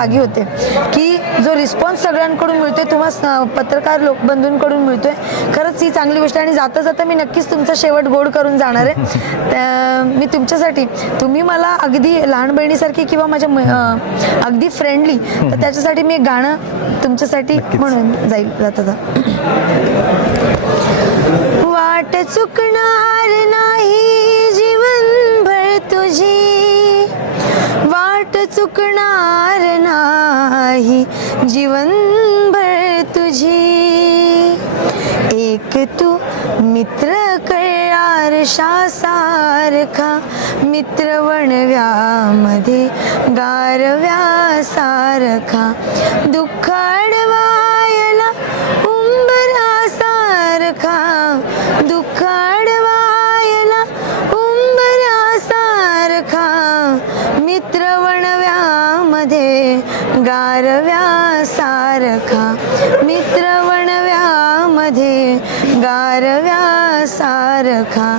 जागी होते की जो रिस्पॉन्स सगळ्यांकडून मिळतोय, तुम्हा पत्रकार लोक बंधूंकडून मिळतोय, खरंच ही चांगली गोष्ट. आणि जाता जाता मी नक्कीच तुमचा शेवट गोड करून जाणार आहे. मी तुमच्यासाठी, तुम्ही मला अगदी लहान बहिणीसारखी किंवा माझ्या अगदी फ्रेंडली, तर त्याच्यासाठी मी एक गाणं तुमच्यासाठी म्हणून जाईल जाता. वाट चुकणार नाही जीवनभर तुझी, वाट चुकणार नाही जीवनभर तुझी, एक तू मित्र कळारशा सारखा, मित्र वणव्यामध्ये गारव्या सारखा, दुःख अडवायला उंबरा सारखा, दुःख अडवायला उंबरा सारखा, मित्र वणव्यामध्ये गारव्या सारखा, मित्र वणव्यामध्ये गारव्या सारखा,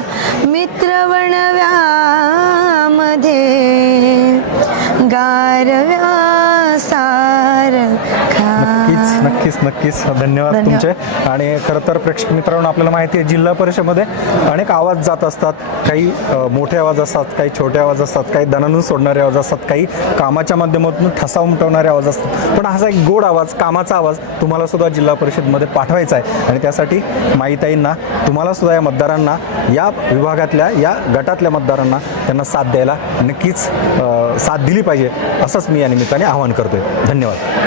मित्र वणव्यामध्ये गारव्या सारखा. नक्कीच नक्कीच नक्कीच धन्यवाद तुमचे. आणि खरं तर प्रेक्षक मित्रांनो, आपल्याला माहिती आहे जिल्हा परिषदेमध्ये अनेक आवाज जात असतात. काही मोठे आवाज असतात, काही छोटे आवाज असतात, काही दणानून सोडणारे आवाज असतात, काही कामाच्या माध्यमातून ठसा उमटवणारे आवाज असतात. पण असा एक गोड आवाज, कामाचा आवाज तुम्हाला सुद्धा जिल्हा परिषदमध्ये पाठवायचा आहे. आणि त्यासाठी माईताईंना, तुम्हाला सुद्धा या मतदारांना, या विभागातल्या, या गटातल्या मतदारांना त्यांना साथ द्यायला नक्कीच साथ दिली पाहिजे, असंच मी या निमित्ताने आवाहन करतोय. धन्यवाद.